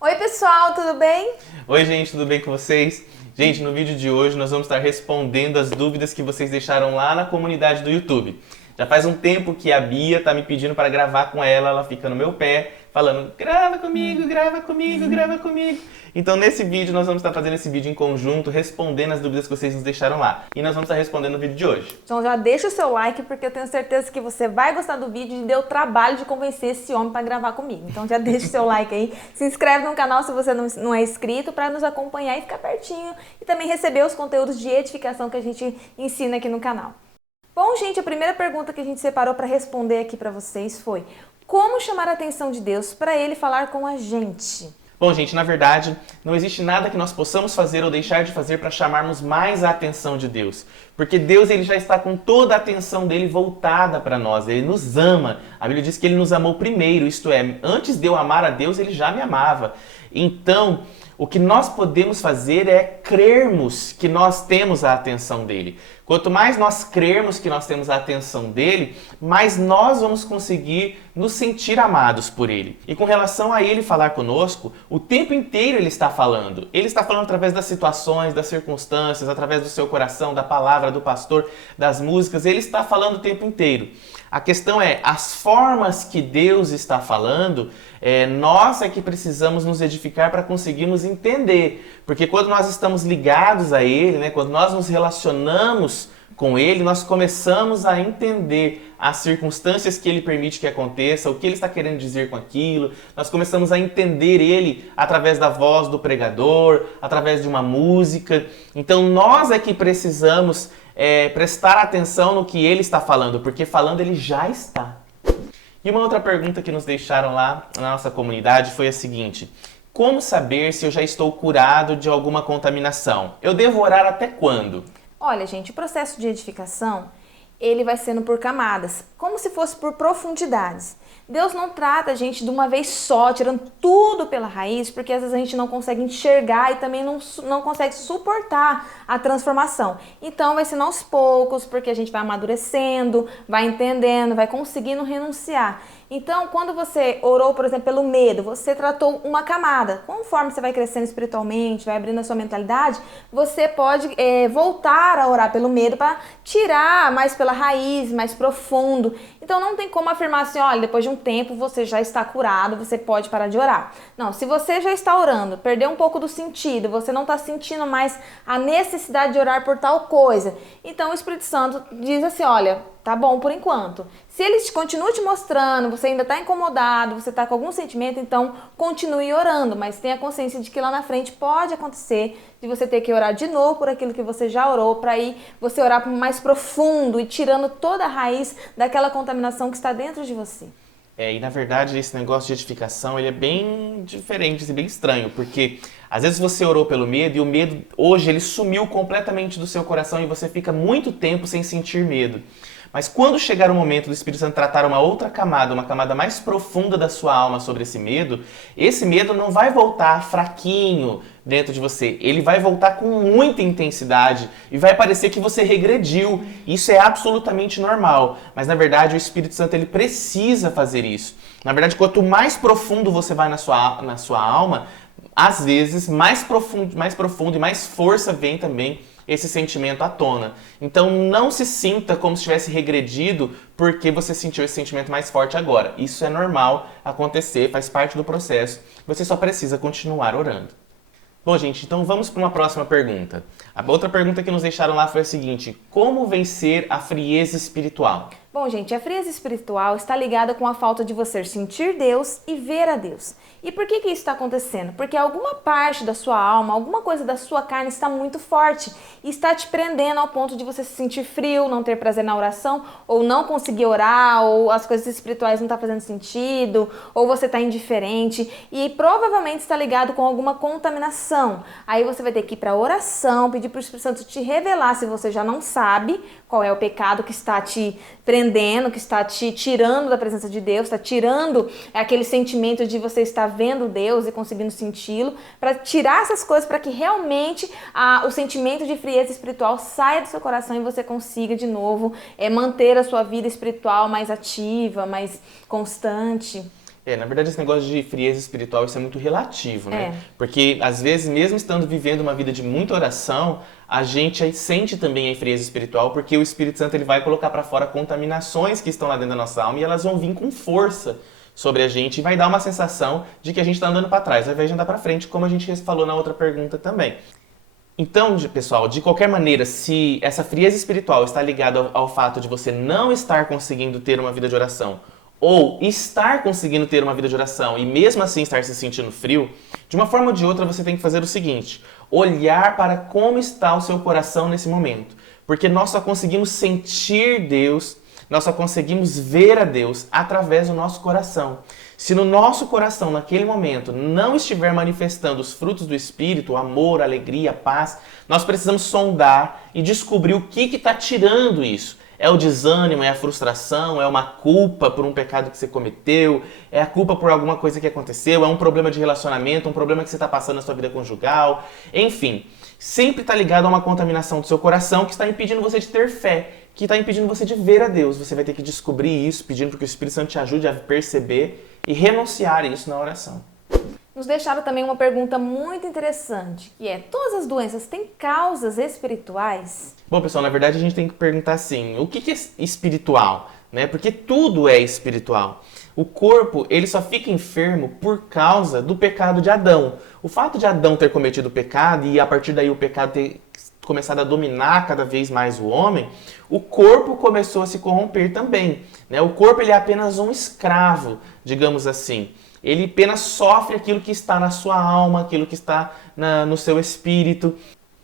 Oi pessoal, tudo bem? Oi gente, tudo bem com vocês? Gente, no vídeo de hoje nós vamos estar respondendo as dúvidas que vocês deixaram lá na comunidade do YouTube. Já faz um tempo que a Bia tá me pedindo para gravar com ela, ela fica no meu pé, falando grava comigo, grava comigo, grava comigo. Então nesse vídeo nós vamos estar fazendo esse vídeo em conjunto, respondendo as dúvidas que vocês nos deixaram lá. E nós vamos estar respondendo no vídeo de hoje. Então já deixa o seu like porque eu tenho certeza que você vai gostar do vídeo e deu trabalho de convencer esse homem para gravar comigo. Então já deixa o seu like aí, se inscreve no canal se você não é inscrito para nos acompanhar e ficar pertinho e também receber os conteúdos de edificação que a gente ensina aqui no canal. Bom, gente, a primeira pergunta que a gente separou para responder aqui para vocês foi: como chamar a atenção de Deus para Ele falar com a gente? Bom, gente, na verdade, não existe nada que nós possamos fazer ou deixar de fazer para chamarmos mais a atenção de Deus. Porque Deus ele já está com toda a atenção dele voltada para nós. Ele nos ama. A Bíblia diz que ele nos amou primeiro, isto é, antes de eu amar a Deus, ele já me amava. Então, o que nós podemos fazer é crermos que nós temos a atenção dele. Quanto mais nós crermos que nós temos a atenção dele, mais nós vamos conseguir nos sentir amados por ele. E com relação a ele falar conosco, o tempo inteiro ele está falando. Ele está falando através das situações, das circunstâncias, através do seu coração, da palavra do pastor, das músicas. Ele está falando o tempo inteiro. A questão é, as formas que Deus está falando, nós é que precisamos nos edificar para conseguirmos entender. Porque quando nós estamos ligados a Ele, né, quando nós nos relacionamos com Ele, nós começamos a entender as circunstâncias que Ele permite que aconteça, o que Ele está querendo dizer com aquilo. Nós começamos a entender Ele através da voz do pregador, através de uma música. Então nós é que precisamos prestar atenção no que Ele está falando, porque falando Ele já está. E uma outra pergunta que nos deixaram lá na nossa comunidade foi a seguinte: como saber se eu já estou curado de alguma contaminação? Eu devo orar até quando? Olha, gente, o processo de edificação, ele vai sendo por camadas, como se fosse por profundidades. Deus não trata a gente de uma vez só, tirando tudo pela raiz, porque às vezes a gente não consegue enxergar e também não consegue suportar a transformação. Então vai sendo aos poucos, porque a gente vai amadurecendo, vai entendendo, vai conseguindo renunciar. Então, quando você orou, por exemplo, pelo medo, você tratou uma camada. Conforme você vai crescendo espiritualmente, vai abrindo a sua mentalidade, você pode voltar a orar pelo medo para tirar mais pela raiz, mais profundo. Então, não tem como afirmar assim, olha, depois de um tempo você já está curado, você pode parar de orar. Não, se você já está orando, perdeu um pouco do sentido, você não está sentindo mais a necessidade de orar por tal coisa, então o Espírito Santo diz assim, olha, tá bom por enquanto. Se ele continua te mostrando, você ainda está incomodado, você está com algum sentimento, então continue orando, mas tenha consciência de que lá na frente pode acontecer de você ter que orar de novo por aquilo que você já orou, para aí você orar mais profundo e tirando toda a raiz daquela contaminação que está dentro de você. E na verdade esse negócio de edificação ele é bem diferente, bem estranho, porque às vezes você orou pelo medo e o medo hoje ele sumiu completamente do seu coração e você fica muito tempo sem sentir medo. Mas quando chegar o momento do Espírito Santo tratar uma outra camada, uma camada mais profunda da sua alma sobre esse medo não vai voltar fraquinho dentro de você. Ele vai voltar com muita intensidade e vai parecer que você regrediu. Isso é absolutamente normal. Mas na verdade o Espírito Santo ele precisa fazer isso. Na verdade, quanto mais profundo você vai na sua alma, às vezes mais profundo e mais força vem também esse sentimento à tona. Então não se sinta como se tivesse regredido porque você sentiu esse sentimento mais forte agora. Isso é normal acontecer, faz parte do processo. Você só precisa continuar orando. Bom, gente, então vamos para uma próxima pergunta. A outra pergunta que nos deixaram lá foi a seguinte: como vencer a frieza espiritual? Bom, gente, a frieza espiritual está ligada com a falta de você sentir Deus e ver a Deus. E por que isso está acontecendo? Porque alguma parte da sua alma, alguma coisa da sua carne está muito forte e está te prendendo ao ponto de você se sentir frio, não ter prazer na oração, ou não conseguir orar, ou as coisas espirituais não estão fazendo sentido, ou você está indiferente e provavelmente está ligado com alguma contaminação. Aí você vai ter que ir para a oração, pedir para o Espírito Santo te revelar se você já não sabe qual é o pecado que está te prendendo, que está te tirando da presença de Deus, está tirando aquele sentimento de você estar vendo Deus e conseguindo senti-lo, para tirar essas coisas, para que realmente o sentimento de frieza espiritual saia do seu coração e você consiga de novo manter a sua vida espiritual mais ativa, mais constante. Na verdade, esse negócio de frieza espiritual, isso é muito relativo, né? É. Porque, às vezes, mesmo estando vivendo uma vida de muita oração, a gente aí sente também a frieza espiritual, porque o Espírito Santo ele vai colocar para fora contaminações que estão lá dentro da nossa alma e elas vão vir com força sobre a gente e vai dar uma sensação de que a gente está andando para trás, ao invés de andar para frente, como a gente falou na outra pergunta também. Então, pessoal, de qualquer maneira, se essa frieza espiritual está ligada ao fato de você não estar conseguindo ter uma vida de oração, ou estar conseguindo ter uma vida de oração e mesmo assim estar se sentindo frio, de uma forma ou de outra você tem que fazer o seguinte: olhar para como está o seu coração nesse momento. Porque nós só conseguimos sentir Deus, nós só conseguimos ver a Deus através do nosso coração. Se no nosso coração, naquele momento, não estiver manifestando os frutos do Espírito, o amor, a alegria, a paz, nós precisamos sondar e descobrir o que está tirando isso. É o desânimo, é a frustração, é uma culpa por um pecado que você cometeu, é a culpa por alguma coisa que aconteceu, é um problema de relacionamento, um problema que você está passando na sua vida conjugal. Enfim, sempre está ligado a uma contaminação do seu coração que está impedindo você de ter fé, que está impedindo você de ver a Deus. Você vai ter que descobrir isso, pedindo para que o Espírito Santo te ajude a perceber e renunciar isso na oração. Nos deixaram também uma pergunta muito interessante, que é: todas as doenças têm causas espirituais? Bom, pessoal, na verdade a gente tem que perguntar assim, o que é espiritual? Né? Porque tudo é espiritual. O corpo, ele só fica enfermo por causa do pecado de Adão. O fato de Adão ter cometido o pecado e a partir daí o pecado ter começado a dominar cada vez mais o homem, o corpo começou a se corromper também. Né? O corpo ele é apenas um escravo, digamos assim. Ele apenas sofre aquilo que está na sua alma, aquilo que está no seu espírito.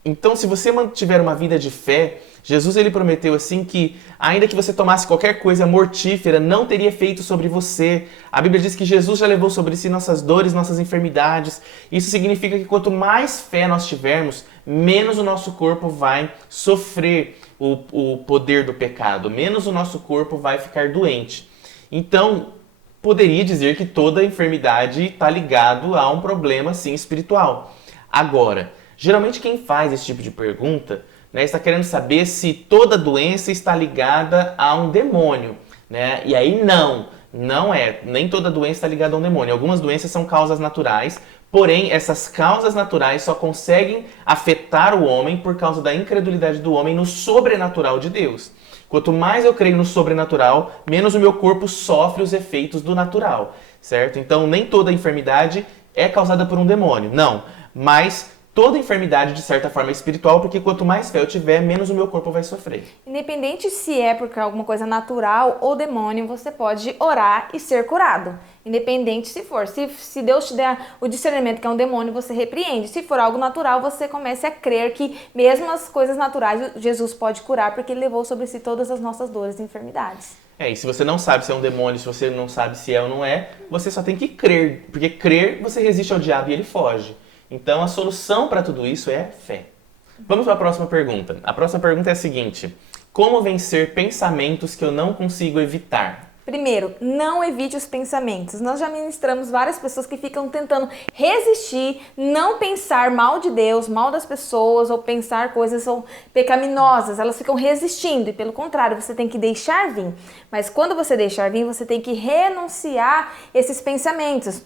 Então, se você mantiver uma vida de fé, Jesus ele prometeu assim que, ainda que você tomasse qualquer coisa mortífera, não teria efeito sobre você. A Bíblia diz que Jesus já levou sobre si nossas dores, nossas enfermidades. Isso significa que quanto mais fé nós tivermos, menos o nosso corpo vai sofrer o poder do pecado, menos o nosso corpo vai ficar doente. Então, poderia dizer que toda enfermidade está ligado a um problema, sim, espiritual. Agora, geralmente quem faz esse tipo de pergunta, né, está querendo saber se toda doença está ligada a um demônio. Né? E aí não é. Nem toda doença está ligada a um demônio. Algumas doenças são causas naturais, porém essas causas naturais só conseguem afetar o homem por causa da incredulidade do homem no sobrenatural de Deus. Quanto mais eu creio no sobrenatural, menos o meu corpo sofre os efeitos do natural, certo? Então, nem toda enfermidade é causada por um demônio, não. Mas toda enfermidade, de certa forma, é espiritual, porque quanto mais fé eu tiver, menos o meu corpo vai sofrer. Independente se é porque alguma coisa natural ou demônio, você pode orar e ser curado. Independente se for. Se Deus te der o discernimento que é um demônio, você repreende. Se for algo natural, você comece a crer que mesmo as coisas naturais, Jesus pode curar, porque Ele levou sobre si todas as nossas dores e enfermidades. E se você não sabe se é um demônio, se você não sabe se é ou não é, você só tem que crer. Porque crer, você resiste ao diabo e ele foge. Então, a solução para tudo isso é fé. Vamos para a próxima pergunta. A próxima pergunta é a seguinte: como vencer pensamentos que eu não consigo evitar? Primeiro, não evite os pensamentos. Nós já ministramos várias pessoas que ficam tentando resistir, não pensar mal de Deus, mal das pessoas, ou pensar coisas pecaminosas. Elas ficam resistindo e, pelo contrário, você tem que deixar vir. Mas quando você deixar vir, você tem que renunciar esses pensamentos.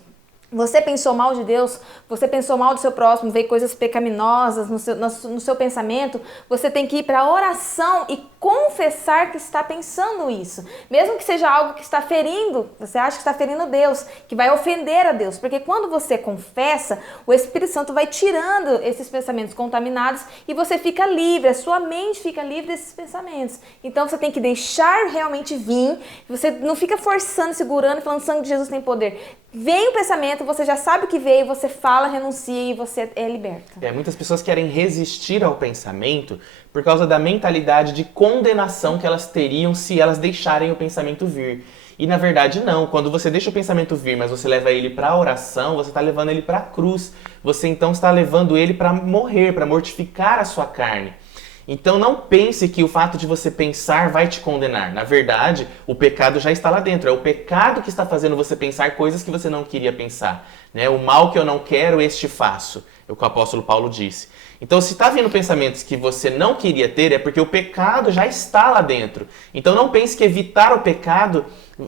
Você pensou mal de Deus, você pensou mal do seu próximo, veio coisas pecaminosas no seu pensamento, você tem que ir para a oração e confessar que está pensando isso. Mesmo que seja algo que está ferindo, você acha que está ferindo Deus, que vai ofender a Deus. Porque quando você confessa, o Espírito Santo vai tirando esses pensamentos contaminados e você fica livre, a sua mente fica livre desses pensamentos. Então você tem que deixar realmente vir, você não fica forçando, segurando e falando: sangue de Jesus tem poder. Vem o pensamento, você já sabe o que veio, você fala, renuncia e você é liberto. Muitas pessoas querem resistir ao pensamento por causa da mentalidade de condenação que elas teriam se elas deixarem o pensamento vir. E na verdade não, quando você deixa o pensamento vir, mas você leva ele para a oração, você está levando ele para a cruz. Você então está levando ele para morrer, para mortificar a sua carne. Então não pense que o fato de você pensar vai te condenar. Na verdade, o pecado já está lá dentro. É o pecado que está fazendo você pensar coisas que você não queria pensar. Né? O mal que eu não quero, este faço. É o que o apóstolo Paulo disse. Então, se está vindo pensamentos que você não queria ter, é porque o pecado já está lá dentro. Então, não pense que evitar o pecado,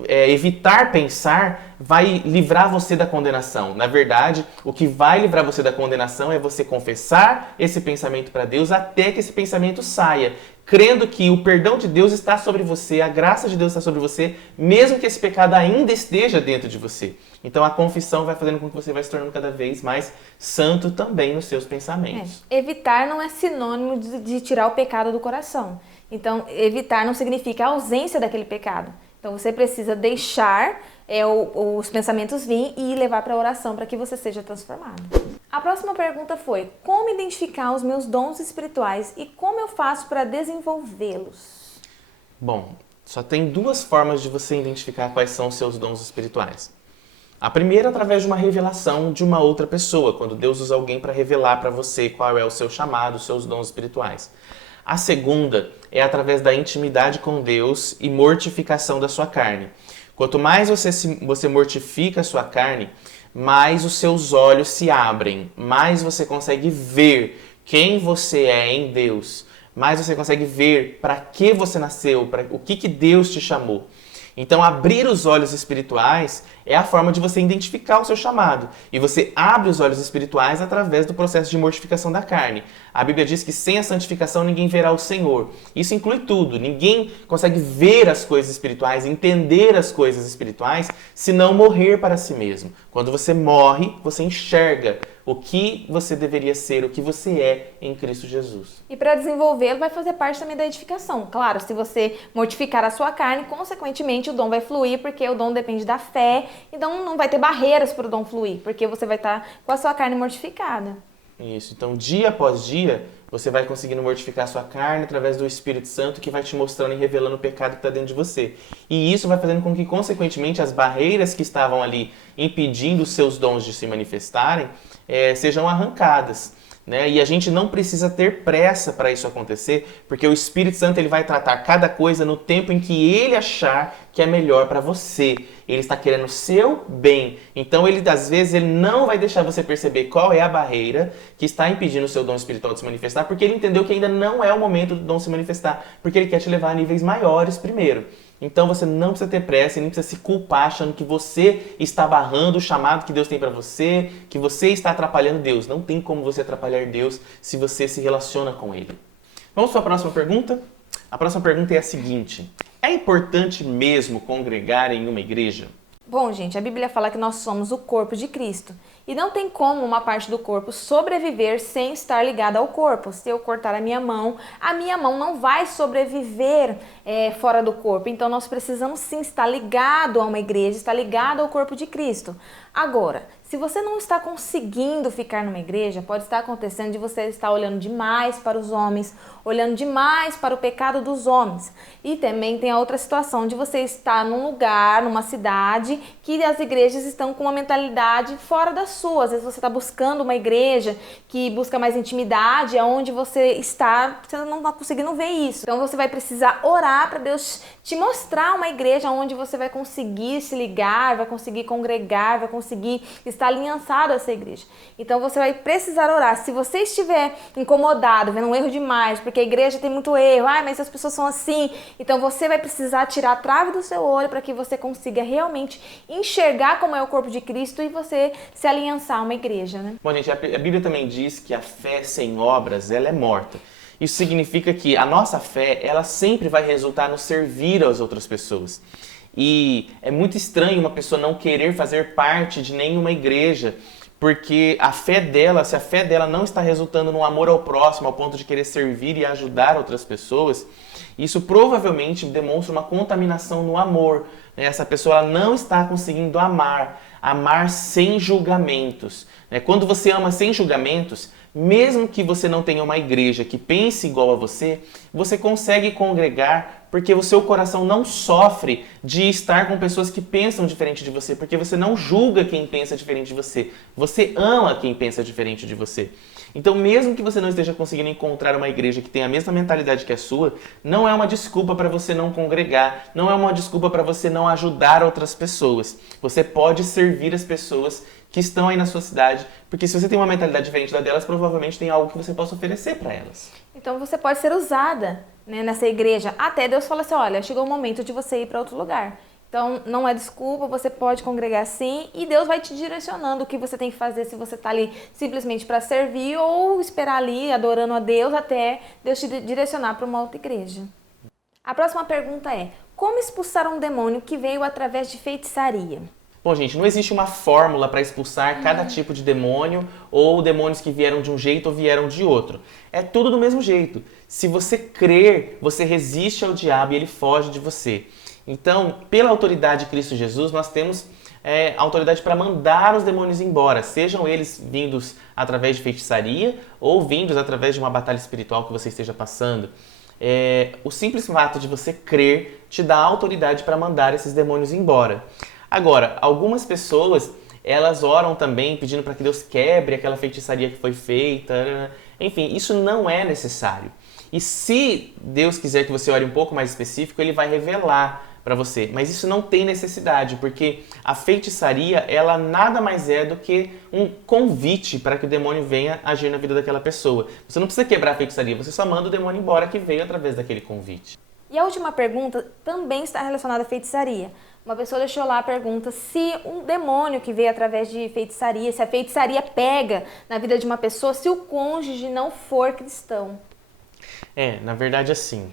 evitar pensar, vai livrar você da condenação. Na verdade, o que vai livrar você da condenação é você confessar esse pensamento para Deus até que esse pensamento saia, crendo que o perdão de Deus está sobre você, a graça de Deus está sobre você, mesmo que esse pecado ainda esteja dentro de você. Então a confissão vai fazendo com que você vai se tornando cada vez mais santo também nos seus pensamentos. Evitar não é sinônimo de tirar o pecado do coração. Então, evitar não significa a ausência daquele pecado. Então, você precisa deixar os pensamentos vir e levar para a oração para que você seja transformado. A próxima pergunta foi: como identificar os meus dons espirituais e como eu faço para desenvolvê-los? Bom, só tem duas formas de você identificar quais são os seus dons espirituais. A primeira é através de uma revelação de uma outra pessoa, quando Deus usa alguém para revelar para você qual é o seu chamado, os seus dons espirituais. A segunda é através da intimidade com Deus e mortificação da sua carne. Quanto mais você mortifica a sua carne, mais os seus olhos se abrem, mais você consegue ver quem você é em Deus, mais você consegue ver para que você nasceu, para o que Deus te chamou. Então, abrir os olhos espirituais é a forma de você identificar o seu chamado. E você abre os olhos espirituais através do processo de mortificação da carne. A Bíblia diz que sem a santificação ninguém verá o Senhor. Isso inclui tudo. Ninguém consegue ver as coisas espirituais, entender as coisas espirituais, se não morrer para si mesmo. Quando você morre, você enxerga o que você deveria ser, o que você é em Cristo Jesus. E para desenvolvê-lo vai fazer parte também da edificação. Claro, se você mortificar a sua carne, consequentemente o dom vai fluir, porque o dom depende da fé, então não vai ter barreiras para o dom fluir, porque você vai estar com a sua carne mortificada. Isso, então dia após dia você vai conseguindo mortificar a sua carne através do Espírito Santo que vai te mostrando e revelando o pecado que está dentro de você. E isso vai fazendo com que, consequentemente, as barreiras que estavam ali impedindo os seus dons de se manifestarem sejam arrancadas. Né? E a gente não precisa ter pressa para isso acontecer, porque o Espírito Santo ele vai tratar cada coisa no tempo em que ele achar que é melhor para você. Ele está querendo o seu bem. Então, às vezes, ele não vai deixar você perceber qual é a barreira que está impedindo o seu dom espiritual de se manifestar, porque ele entendeu que ainda não é o momento do dom se manifestar, porque ele quer te levar a níveis maiores primeiro. Então você não precisa ter pressa e nem precisa se culpar achando que você está barrando o chamado que Deus tem para você, que você está atrapalhando Deus. Não tem como você atrapalhar Deus se você se relaciona com Ele. Vamos para a próxima pergunta? A próxima pergunta é a seguinte: é importante mesmo congregar em uma igreja? Bom, gente, a Bíblia fala que nós somos o corpo de Cristo. E não tem como uma parte do corpo sobreviver sem estar ligada ao corpo. Se eu cortar a minha mão não vai sobreviver fora do corpo. Então nós precisamos sim estar ligado a uma igreja, estar ligado ao corpo de Cristo. Agora, se você não está conseguindo ficar numa igreja, pode estar acontecendo de você estar olhando demais para os homens, olhando demais para o pecado dos homens. E também tem a outra situação de você estar num lugar, numa cidade, que as igrejas estão com uma mentalidade fora da sua. Às vezes você está buscando uma igreja que busca mais intimidade, aonde você está, você não está conseguindo ver isso. Então você vai precisar orar para Deus te mostrar uma igreja onde você vai conseguir se ligar, vai conseguir congregar, vai conseguir estar aliançado a essa igreja. Então você vai precisar orar. Se você estiver incomodado, vendo um erro demais, porque a igreja tem muito erro, mas as pessoas são assim, então você vai precisar tirar a trave do seu olho para que você consiga realmente enxergar como é o corpo de Cristo e você se aliançar a uma igreja, né? Bom, gente, a Bíblia também diz que a fé sem obras, ela é morta. Isso significa que a nossa fé, ela sempre vai resultar no servir às outras pessoas. E é muito estranho uma pessoa não querer fazer parte de nenhuma igreja, porque a fé dela, se a fé dela não está resultando no amor ao próximo, ao ponto de querer servir e ajudar outras pessoas, isso provavelmente demonstra uma contaminação no amor. Essa pessoa ela não está conseguindo amar sem julgamentos. Quando você ama sem julgamentos, mesmo que você não tenha uma igreja que pense igual a você consegue congregar porque o seu coração não sofre de estar com pessoas que pensam diferente de você, porque você não julga quem pensa diferente de você. Você ama quem pensa diferente de você. Então, mesmo que você não esteja conseguindo encontrar uma igreja que tenha a mesma mentalidade que a sua, não é uma desculpa para você não congregar, não é uma desculpa para você não ajudar outras pessoas. Você pode servir as pessoas que estão aí na sua cidade, porque se você tem uma mentalidade diferente da delas, provavelmente tem algo que você possa oferecer para elas. Então você pode ser usada, né, nessa igreja, até Deus fala assim, olha, chegou o momento de você ir para outro lugar. Então não é desculpa, você pode congregar sim e Deus vai te direcionando o que você tem que fazer, se você está ali simplesmente para servir ou esperar ali adorando a Deus até Deus te direcionar para uma outra igreja. A próxima pergunta é, como expulsar um demônio que veio através de feitiçaria? Bom, gente, não existe uma fórmula para expulsar cada tipo de demônio ou demônios que vieram de um jeito ou vieram de outro. É tudo do mesmo jeito. Se você crer, você resiste ao diabo e ele foge de você. Então, pela autoridade de Cristo Jesus, nós temos autoridade para mandar os demônios embora, sejam eles vindos através de feitiçaria ou vindos através de uma batalha espiritual que você esteja passando. O simples fato de você crer te dá autoridade para mandar esses demônios embora. Agora, algumas pessoas, elas oram também pedindo para que Deus quebre aquela feitiçaria que foi feita. Enfim, isso não é necessário. E se Deus quiser que você ore um pouco mais específico, Ele vai revelar para você. Mas isso não tem necessidade, porque a feitiçaria, ela nada mais é do que um convite para que o demônio venha agir na vida daquela pessoa. Você não precisa quebrar a feitiçaria, você só manda o demônio embora que veio através daquele convite. E a última pergunta também está relacionada à feitiçaria. Uma pessoa deixou lá a pergunta se um demônio que veio através de feitiçaria, se a feitiçaria pega na vida de uma pessoa se o cônjuge não for cristão. Na verdade assim,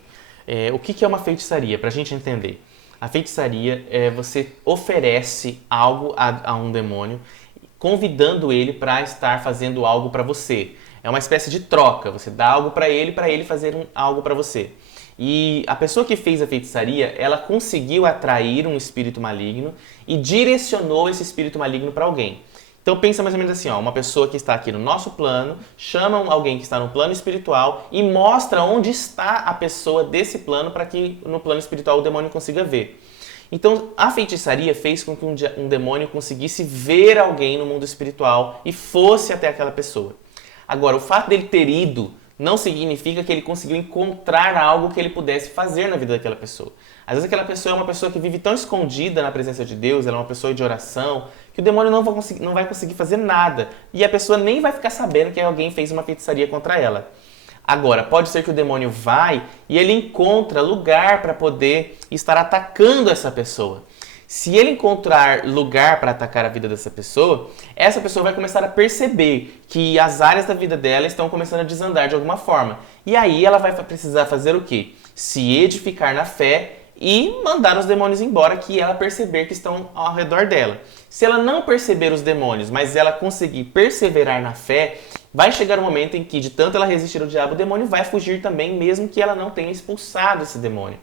o que é uma feitiçaria? Para a gente entender. A feitiçaria é você oferece algo a um demônio, convidando ele para estar fazendo algo para você. É uma espécie de troca, você dá algo para ele fazer algo para você. E a pessoa que fez a feitiçaria, ela conseguiu atrair um espírito maligno e direcionou esse espírito maligno para alguém. Então pensa mais ou menos assim, uma pessoa que está aqui no nosso plano, chama alguém que está no plano espiritual e mostra onde está a pessoa desse plano para que no plano espiritual o demônio consiga ver. Então a feitiçaria fez com que um demônio conseguisse ver alguém no mundo espiritual e fosse até aquela pessoa. Agora, o fato dele ter ido não significa que ele conseguiu encontrar algo que ele pudesse fazer na vida daquela pessoa. Às vezes aquela pessoa é uma pessoa que vive tão escondida na presença de Deus, ela é uma pessoa de oração, que o demônio não vai conseguir fazer nada. E a pessoa nem vai ficar sabendo que alguém fez uma feitiçaria contra ela. Agora, pode ser que o demônio vai e ele encontra lugar para poder estar atacando essa pessoa. Se ele encontrar lugar para atacar a vida dessa pessoa, essa pessoa vai começar a perceber que as áreas da vida dela estão começando a desandar de alguma forma. E aí ela vai precisar fazer o quê? Se edificar na fé e mandar os demônios embora que ela perceber que estão ao redor dela. Se ela não perceber os demônios, mas ela conseguir perseverar na fé, vai chegar um momento em que, de tanto ela resistir ao diabo, o demônio vai fugir também, mesmo que ela não tenha expulsado esse demônio.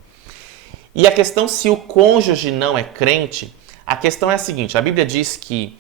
E a questão se o cônjuge não é crente, a questão é a seguinte, a Bíblia diz que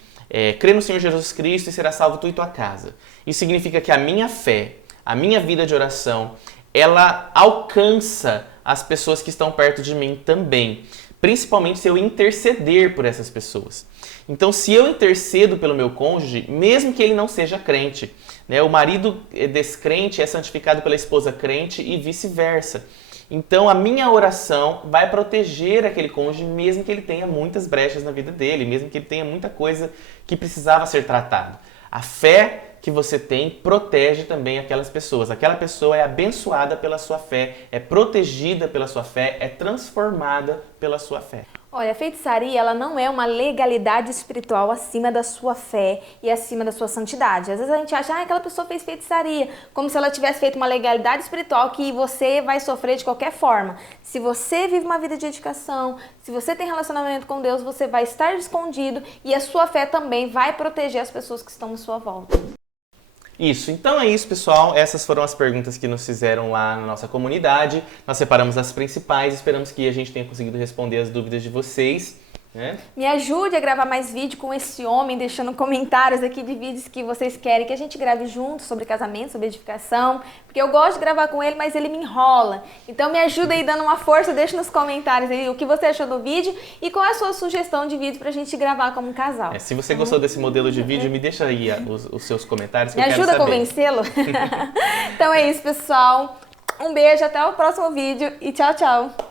crê no Senhor Jesus Cristo e será salvo tu e tua casa. Isso significa que a minha fé, a minha vida de oração, ela alcança as pessoas que estão perto de mim também, principalmente se eu interceder por essas pessoas. Então, se eu intercedo pelo meu cônjuge, mesmo que ele não seja crente, né, o marido descrente é santificado pela esposa crente e vice-versa. Então, a minha oração vai proteger aquele cônjuge, mesmo que ele tenha muitas brechas na vida dele, mesmo que ele tenha muita coisa que precisava ser tratada. A fé que você tem protege também aquelas pessoas. Aquela pessoa é abençoada pela sua fé, é protegida pela sua fé, é transformada pela sua fé. Olha, a feitiçaria, ela não é uma legalidade espiritual acima da sua fé e acima da sua santidade. Às vezes a gente acha, aquela pessoa fez feitiçaria, como se ela tivesse feito uma legalidade espiritual que você vai sofrer de qualquer forma. Se você vive uma vida de edificação, se você tem relacionamento com Deus, você vai estar escondido e a sua fé também vai proteger as pessoas que estão à sua volta. Isso, então é isso, pessoal. Essas foram as perguntas que nos fizeram lá na nossa comunidade. Nós separamos as principais, esperamos que a gente tenha conseguido responder as dúvidas de vocês. Né? Me ajude a gravar mais vídeo com esse homem, deixando comentários aqui de vídeos que vocês querem que a gente grave junto sobre casamento, sobre edificação, porque eu gosto de gravar com ele, mas ele me enrola. Então me ajuda aí dando uma força, deixa nos comentários aí o que você achou do vídeo e qual é a sua sugestão de vídeo pra gente gravar como um casal. Se você gostou desse modelo de vídeo, me deixa aí os seus comentários que me eu quero saber. saber. Me ajuda a convencê-lo? Então é isso, pessoal. Um beijo, até o próximo vídeo e tchau, tchau!